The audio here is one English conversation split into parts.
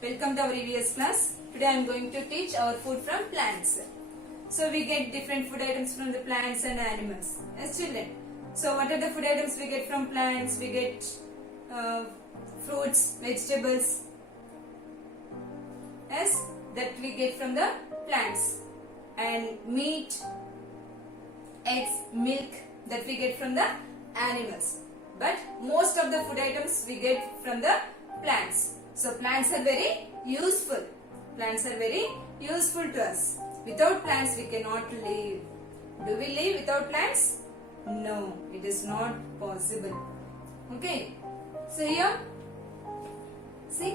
Welcome to our EVS class. Today I am going to teach our food from plants. So we get different food items from the plants and animals. Yes, children. So what are the food items we get from plants? We get fruits, vegetables. Yes, that we get from the plants. And meat, eggs, milk that we get from the animals. But most of the food items we get from the plants. So plants are very useful. Plants are very useful to us. Without plants we cannot live. Do we live without plants? No, it is not possible. Okay. So here, see,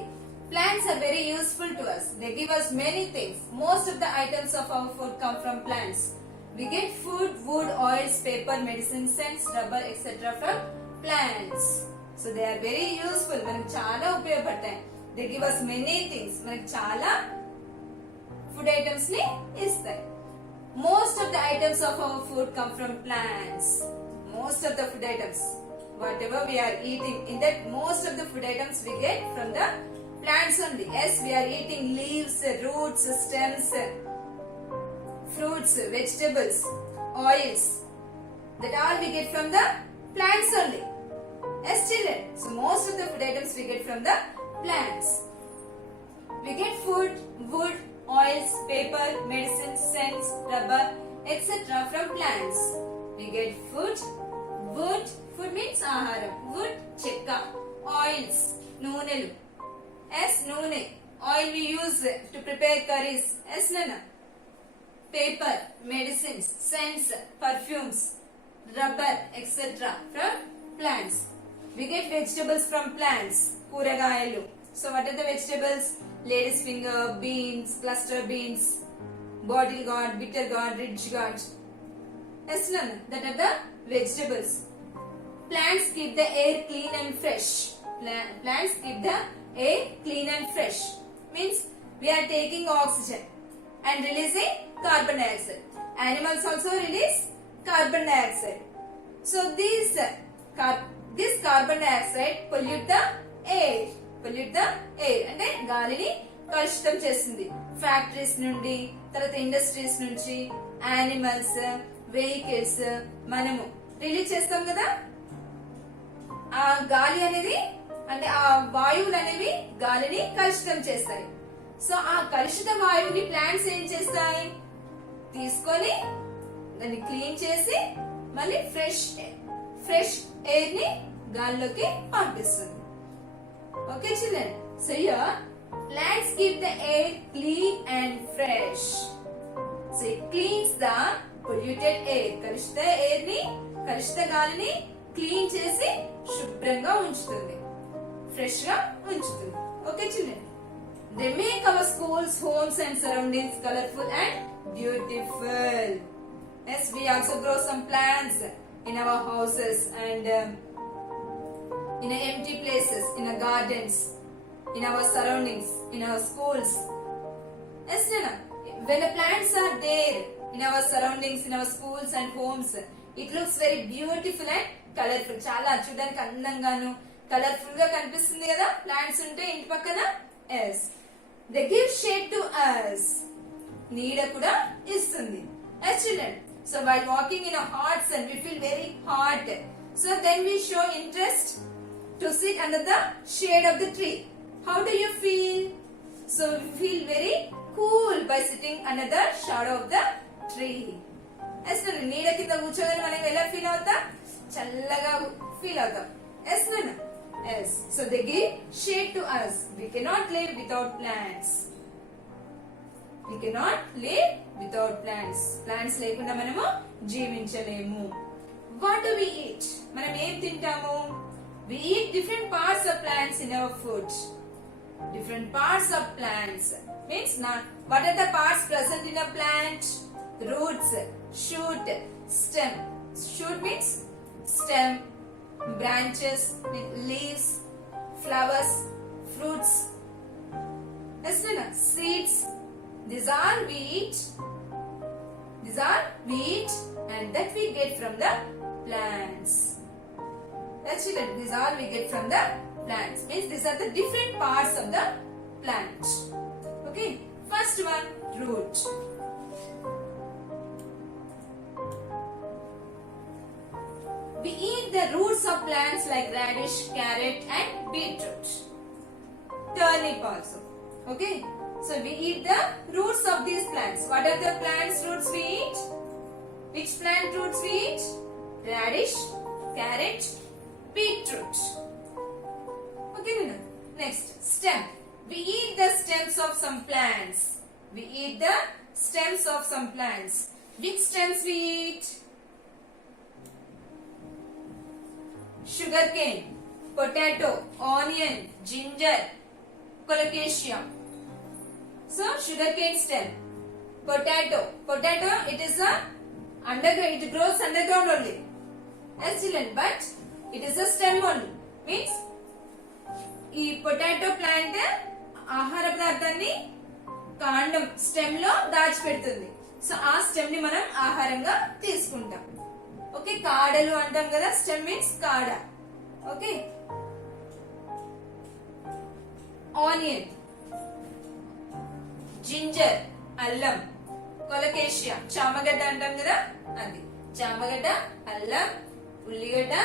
plants are very useful to us. They give us many things. Most of the items of our food come from plants. We get food, wood, oils, paper, medicine, scents, rubber, etc. from plants. So they are very useful. మనకు చాలా ఉపయోగపడతాయి. They give us many things. మనకు చాలా food items ని ఇస్తాయి. Most of the items of our food come from plants. Most of the food items, whatever we are eating, in that most of the food items we get from the plants only. Yes, we are eating leaves, roots, stems, fruits, vegetables, oils. That all we get from the plants only. Yes, children. So most of the food items we get from the plants. We get food, wood, oils, paper, medicine, scents, rubber, etc. from plants. We get food, wood, food means aharam, wood, chekka, oils, noonelu. Yes, noone, oil we use to prepare curries. Yes, nana. Paper, medicines, scents, perfumes, rubber, etc. from plants. We get vegetables from plants. Kuragayalu. So what are the vegetables? Lady's finger, beans, cluster beans, bottle gourd, bitter gourd, ridge gourd. Yes, none. That are the vegetables. Plants keep the air clean and fresh. Plants keep the air clean and fresh. Means we are taking oxygen and releasing carbon dioxide. Animals also release carbon dioxide. So this carbon dioxide pollute the air. అంటే గాలిని కలుషితం చేస్తుంది. Factories నుండి, తర్వాత industries నుంచి, animals, vehicles మనము release చేస్తాం కదా. ఆ గాలి అనేది అంటే ఆ వాయువులు అనేవి గాలిని కలుషితం చేస్తాయి. సో ఆ కలుషిత వాయువుని ప్లాంట్స్ ఏం చేస్తాయి? తీసుకొని దాన్ని క్లీన్ చేసి మళ్ళీ ఫ్రెష్ ఎయిర్ ని గాలిలోకి పంపిస్తుంది. Okay, children. So here, plants keep the air clean and fresh. So it cleans the polluted air. కలుషిత ఎయిర్ ని, కలుషిత గాలిని క్లీన్ చేసి శుభ్రంగా ఉంచుతుంది, ఫ్రెష్ గా ఉంచుతుంది. Okay, children. They make our schools, homes and surroundings colorful and beautiful. Yes, we also grow some plants in our houses and in empty places, in our gardens, in our surroundings, in our schools. Yes, Nana. When the plants are there in our surroundings, in our schools and homes, it looks very beautiful and colorful. చాలా చూడడానికి అందంగాను colourful గా కనిపిస్తుంది కదా plants ఉంటే ఇంటి పక్కన. Yes. They give shade to us. నీడ కూడా ఇస్తుంది. Yes, children. So while walking in a hot sun, we feel very hot. So then we show interest to sit under the shade of the tree. How do you feel? So we feel very cool by sitting under the shadow of the tree. Yes, nana. నీడ కింద కూర్చోగానే మనం ఎలా feel అవుతాం? చల్లగా feel అవుతాం. Yes, nana. Yes. So they give shade to us. We cannot live without plants. We cannot live without plants. Plants లేకుండా మనము జీవించలేము. What do we eat? మనం ఏం తింటాము? We eat different parts of plants in our food. Different parts of plants means not. What are the parts present in a plant? Roots, shoot, stem. Shoot means stem, branches, leaves, flowers, fruits. Yes, no. Seeds. These are we eat. And that we get from the plants. That's it. These all we get from the plants. Means these are the different parts of the plant. Okay, first one, root. We eat the roots of plants like radish, carrot and beetroot. Turnip also. Okay, so we eat the roots of these plants. What are the plants roots we eat? Which plant roots we eat? Radish, carrot, beetroot. Okay, Nina. Next, stem. We eat the stems of some plants. We eat the stems of some plants. Which stems we eat? Sugarcane, potato, onion, ginger, colocasia. So sugarcane stem, potato. Potato, it is a underground. It grows underground only. Yes, children, but it is a stem only. Means ఈ potato plant ఆహార పదార్థాన్ని కాండం stem లో దాచిపెడుతుంది. So ఆ stem ని మనం ఆహారంగా తీసుకుంటాం. ఓకే, కాడలు అంటాం కదా, స్టెమ్ మీన్స్ కాడ. ఓకే, ఆనియన్, జింజర్ అల్లం, కొలకేషియా చామగడ్డ అంటాం కదా, అది చామగడ్డ, అల్లం, ఉల్లిగడ్డ,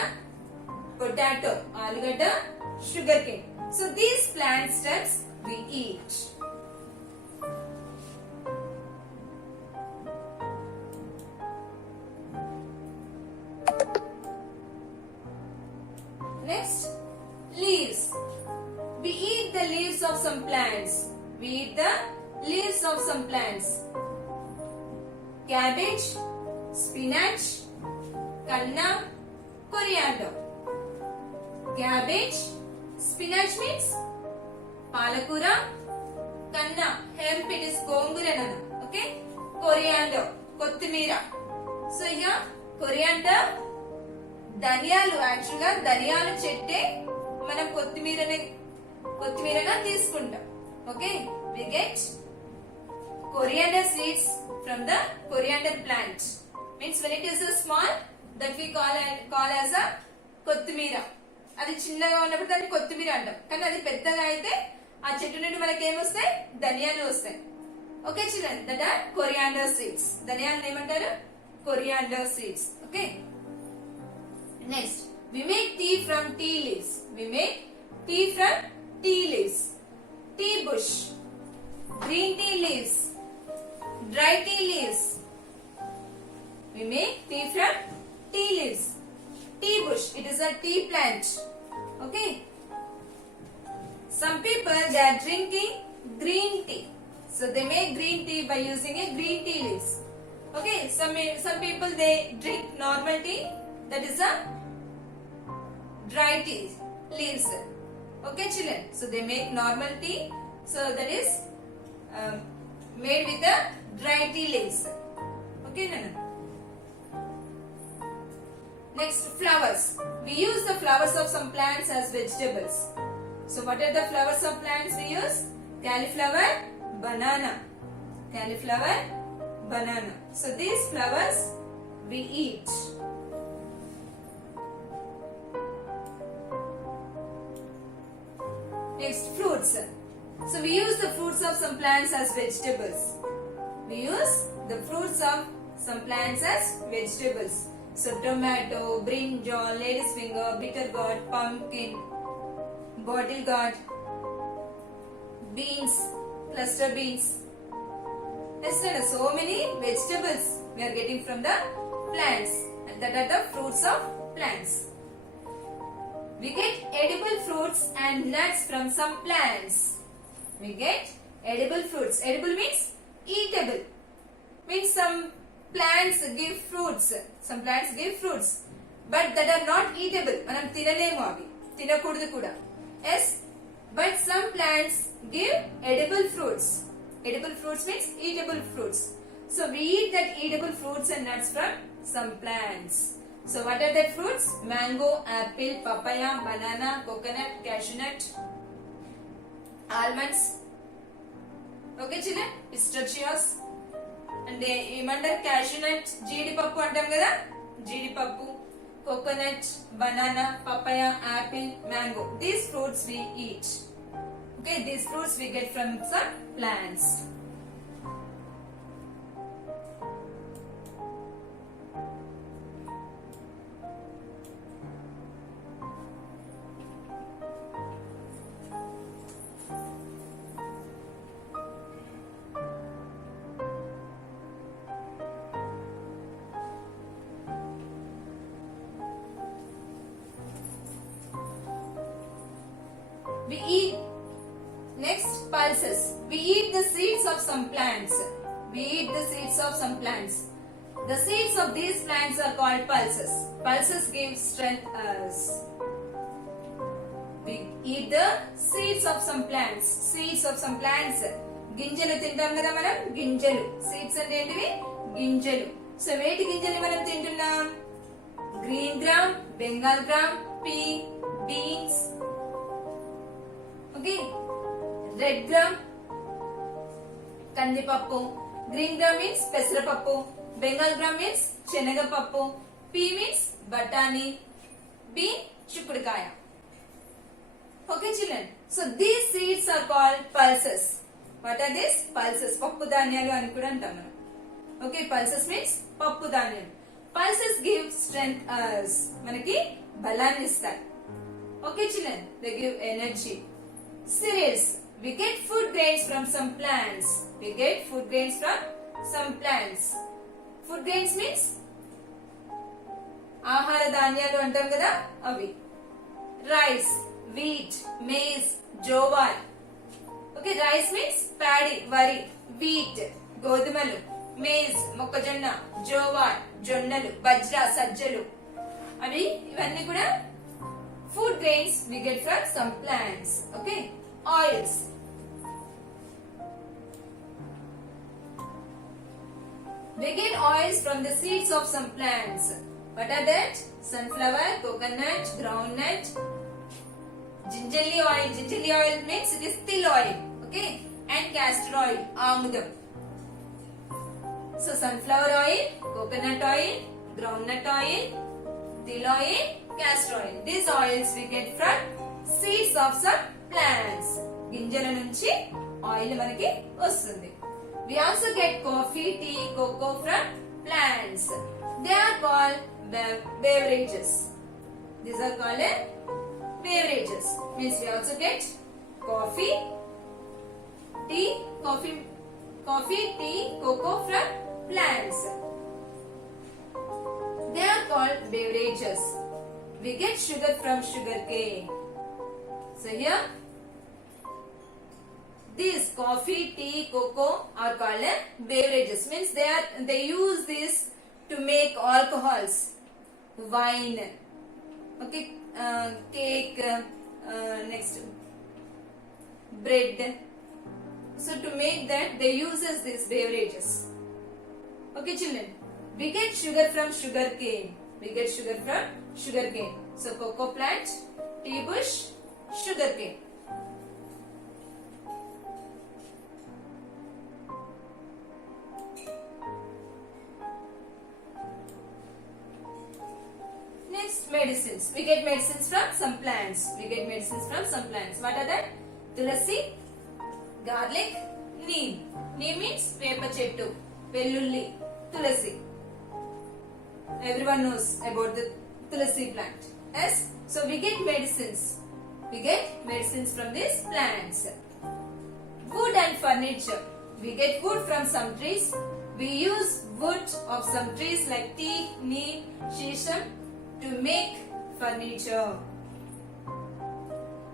పొటాటో ఆలుగడ్డ, sugarcane. So these plant stems we eat. Next, leaves. We eat the leaves of some plants. We eat the leaves of some plants. Cabbage, spinach, kanna, coriander. Cabbage, spinach means palakura, kanna, hemp it is gongura. Okay, coriander, kottimira. So here, coriander, ధనియాలు actual గా ధనియాలు చెట్టే మనం కొత్తిమీరగా తీసుకుంటాం. Okay, we get coriander seeds from the coriander plant. Means when it is a small, that we call as a కొత్తిమీర. అది చిన్నగా ఉన్నప్పుడు దాన్ని కొత్తిమీర అంటాం. కానీ అది పెద్దగా అయితే ఆ చెట్టు నుండి మనకి ఏమొస్తాయి? ధనియాలు వస్తాయి. Okay children, that are coriander seeds. ధనియాలను ఏమంటారు? Coriander seeds. Okay, next, we make tea from tea leaves. We make tea from tea leaves. Tea bush, green tea leaves, dry tea leaves. We make tea from tea leaves. Tea bush, it is a tea plant. Okay, some people they are drinking green tea, so they make green tea by using a green tea leaves. Okay, some people they drink normal tea, that is a dry tea leaves. Okay children, so they make normal tea, so that is made with the dry tea leaves. Okay Nana. Next, flowers. We use the flowers of some plants as vegetables. So what are the flowers of plants we use? Cauliflower, banana. Cauliflower, banana. So these flowers we eat. Next, fruits. So we use the fruits of some plants as vegetables. We use the fruits of some plants as vegetables. So tomato, brinjal, lady's finger, bitter gourd, pumpkin, bottle gourd, beans, cluster beans. Yes, there are so many vegetables we are getting from the plants, and that are the fruits of plants. We get edible fruits and nuts from some plants. We get edible fruits. Edible means eatable. Means some plants give fruits. Some plants give fruits, but that are not eatable. Manam tinalemu avi, tinakudu kuda. Yes, but some plants give edible fruits. Edible fruits means eatable fruits. So we eat that eatable fruits and nuts from some plants. So what are that fruits? Mango, apple, papaya, banana, coconut, cashew nut, almonds. Okay children, pistachios. And ఏమంటారు? Cashew nut, జీడిపప్పు అంటాం కదా, జీడిపప్పు, coconut, banana, papaya, apple, mango. These fruits we eat. Okay, these fruits we get from some plants. We eat, next pulses. We eat the seeds of some plants. We eat the seeds of some plants. The seeds of these plants are called pulses. Pulses give strength us. We eat the seeds of some plants. Seeds of some plants. గింజలు తింటాం కదా మనం, గింజలు. Seeds అంటే ఏంటివి? గింజలు. So వేటి గింజలు మనం తింటున్నాం? Green gram, Bengal gram, P, beans. Okay, red gram కందిపప్పు, గ్రీన్ గ్రామ్ మీన్స్ పెసరపప్పు, బెంగాల్ గ్రామ్ మీన్స్ శనగపప్పు, పీ మీన్స్ బఠానీ, బీ చిక్కుడుకాయ. Okay children, so these seeds are called pulses. What are these? Pulses. పప్పు ధాన్యాలు అని కూడా అంటాం మనం. Okay, pulses means పప్పు ధాన్యాలు. Pulses give strength us. మనకి బలాన్ని ఇస్తాయి. Okay children, they give energy. Cereals. We get food grains from some plants. We get food grains from some plants. Food grains means ఆహార ధాన్యాలు అంటాం కదా అవి. Rice, wheat, maize, jowar. Okay, rice means paddy, వరి, wheat, గోధుమలు, maize, మొక్కజొన్న, jowar, జొన్నలు, బజ్రా, సజ్జలు. అవి ఇవన్నీ కూడా food grains we get from some plants. Okay, oils. We get oils from the seeds of some plants. What are that? Sunflower, coconut, groundnut, gingerly oil. Gingerly oil means it is till oil. Okay, and castor oil, ఆముదం. So sunflower oil, coconut oil, groundnut oil, till oil, castor oil. These oils we get from seeds of some plants. గింజల నుంచి oil మనకి వస్తుంది. We also get coffee, tea, cocoa from plants. They are called beverages. These are called beverages. Means we also get coffee, tea, tea, cocoa from plants. They are called beverages. We get sugar from sugarcane. So here, these coffee, tea, cocoa are called beverages. Means they use this to make alcohols, wine. Okay, cake, next bread. So to make that they uses these beverages. Okay children, we get sugar from sugarcane. We get sugar from sugarcane. So cocoa plant, tea bush, sugarcane. Next, medicines. We get medicines from some plants. We get medicines from some plants. What are that? Tulasi, garlic, neem. Neem means వేప చెట్టు, వెల్లుల్లి, tulasi. Everyone knows about the tulasi plant. Yes? So we get medicines. We get medicines from these plants. Wood and furniture. We get wood from some trees. We use wood of some trees like teak, neem, shisham to make furniture.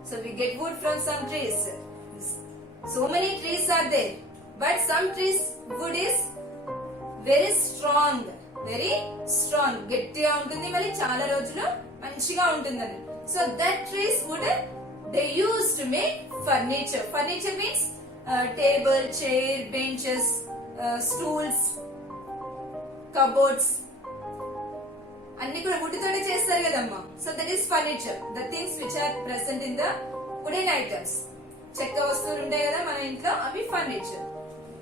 So we get wood from some trees. So many trees are there, but some trees wood is very strong. Very strong. గట్టిగా ఉంటుంది, మళ్ళీ చాలా రోజులు మంచిగా ఉంటుందని. So that trees wood they use to make furniture. Furniture means table, chair, benches, stools, cupboards. అన్ని కూడా would తోనే చేస్తారు కదమ్మా. So that is furniture, the things which are present in the wooden items. చెక్క వస్తువులు ఉంటాయి కదా మన ఇంట్లో, అవి furniture.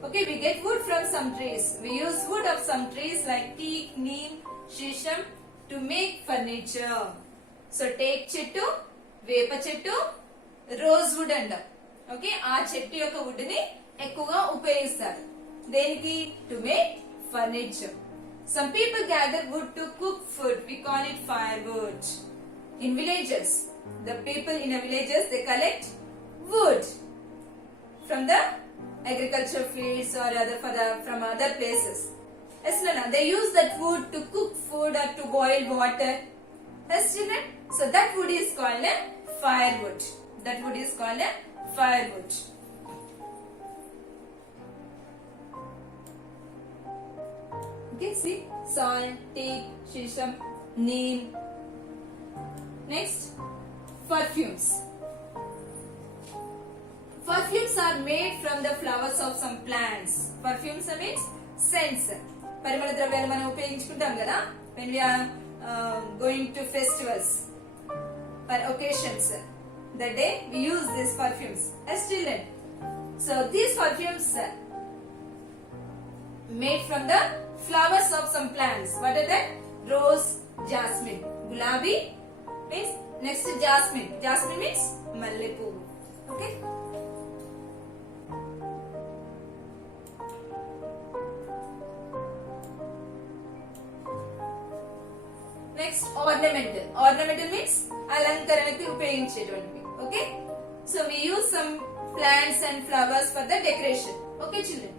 Okay, we get wood from some trees. We use wood of some trees like teak, neem, shisham to make furniture. So teak చెట్టు, వేప చెట్టు, రోజ్ వుడ్ అంట. ఓకే, ఆ చెట్టు యొక్క వుడ్ ని ఎక్కువగా ఉపయోగిస్తారు. దేనికి? To make furniture. Some people gather wood to cook food. We call it firewood. In villages, the people in a villages, they collect wood from the agriculture fields or from other places. Yes, Nana, they use that wood to cook food or to boil water. Yes, children. So that wood is called a firewood. That wood is called a firewood. Okay, see, salt, teak, shisham, neem. Next, perfumes. Perfumes are made from the flowers of some plants. Perfumes means scents. పరిమళ ద్రవ్యాలు మనం ఉపయోగించుకుంటాం కదా when we are going to festivals for occasions. That day we use these perfumes as children. So these perfumes made from the flowers of some plants. What are that? Rose, jasmine. Gulabi means next jasmine. Jasmine means mallepu. Okay. Next, ornamental. Ornamental means alankaranaki ఉపయోగించేటువంటివి. Okay. So we use some plants and flowers for the decoration. Okay, children.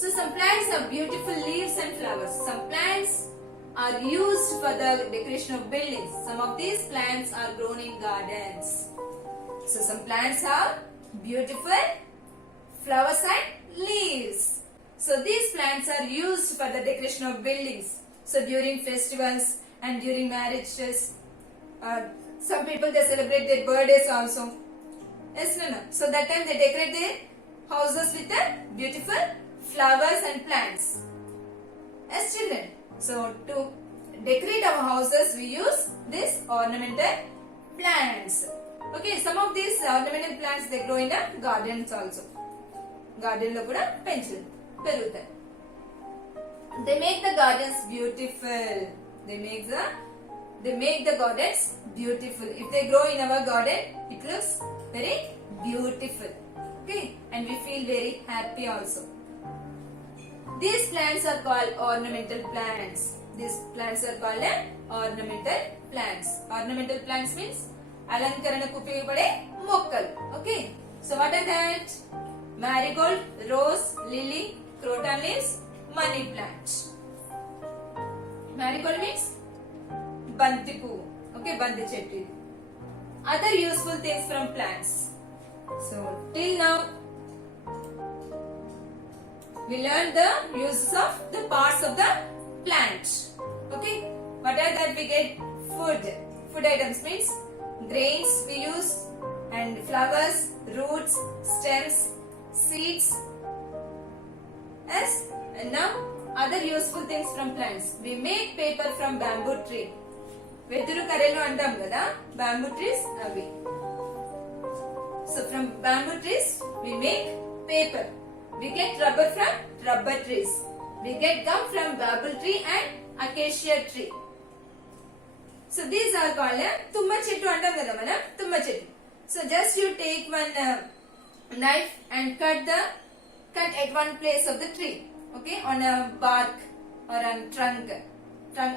So some plants have beautiful leaves and flowers. Some plants are used for the decoration of buildings. Some of these plants are grown in gardens. So some plants have beautiful flowers and leaves. So these plants are used for the decoration of buildings. So during festivals and during marriages, some people they celebrate their birthdays also. Yes, no. So that time they decorate their houses with the beautiful flowers and plants. As children, so to decorate our houses we use this ornamental plants. Okay, some of these ornamental plants they grow in the gardens also. Garden lo kuda perugutayi. They make the gardens beautiful. They make the gardens beautiful. If they grow in our garden, it looks very beautiful. Okay, and we feel very happy also. These plants are called ornamental plants. These plants are called ornamental plants. Ornamental plants means alankaranaku upayogapade mokkalu. Okay. So what are that? Marigold, rose, lily, croton leaves, money plant. Marigold means banti puvu. Okay, banti chettu. Other useful things from plants. So till now we learned the uses of the parts of the plant. Okay, what are that? We get food. Food items means grains we use, and flowers, roots, stems, seeds. Yes, and now other useful things from plants. We make paper from bamboo tree. వెదురు కర్రలు అంటాం కదా, bamboo trees అవి. So from bamboo trees we make paper. We get rubber from rubber trees. We get gum from bamboo tree and acacia tree. So these are called tumma chettu antam kada mana, tumma chettu. So just you take one knife and cut at one place of the tree. Okay, on a bark or on trunk.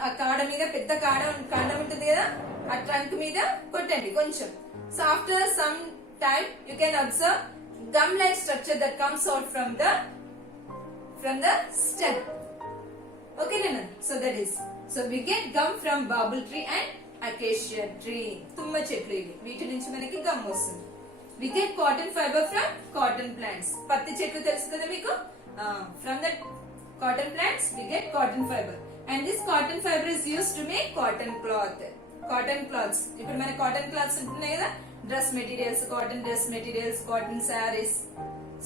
ఆ కాడ మీద పెద్ద కాండం ఉంటుంది కదా, ఆ trunk మీద కొట్టండి కొంచెం. So after some time you can observe gum like structure that comes out from the stem. Okay, Nana? So that is. So we get gum from bamboo tree and acacia tree. tumma chetlu ivi. వీటి నుంచి మనకి gum వస్తుంది. We get cotton fiber from cotton plants. పత్తి చెట్లు తెలుసు కదా మీకు? From the cotton plants we get cotton fiber. And this cotton fiber is used to make cotton cloth. Cotton cloths. ఇప్పుడు మన cotton cloths ఉంటున్నాయి కదా, dress materials, cotton dress materials, cotton sarees.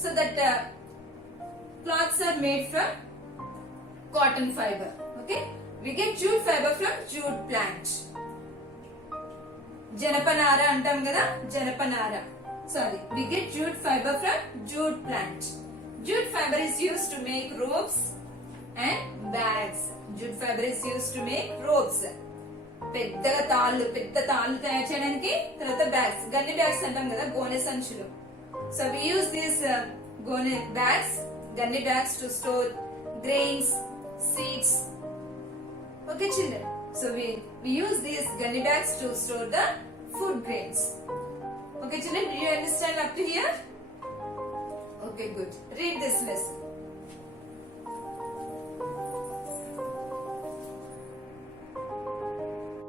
So that cloths are made from cotton fiber. Okay, we get jute fiber from jute plant. Janapanara antam kada, janapanara. Sorry, we get jute fiber from jute plant. Jute fiber is used to make ropes and bags. Jute fiber is used to make ropes. పెద్ద తాళ్ళు తయారు చేయడానికి, తర్వాత bags, గన్ని bags అంటాం కదా, గోనె సంచులు. So we use these gunny bags to store grains, seeds. Okay, children. So we use these gunny bags to store the food grains. Okay, children, do you understand up to here? Okay, good. Read this lesson.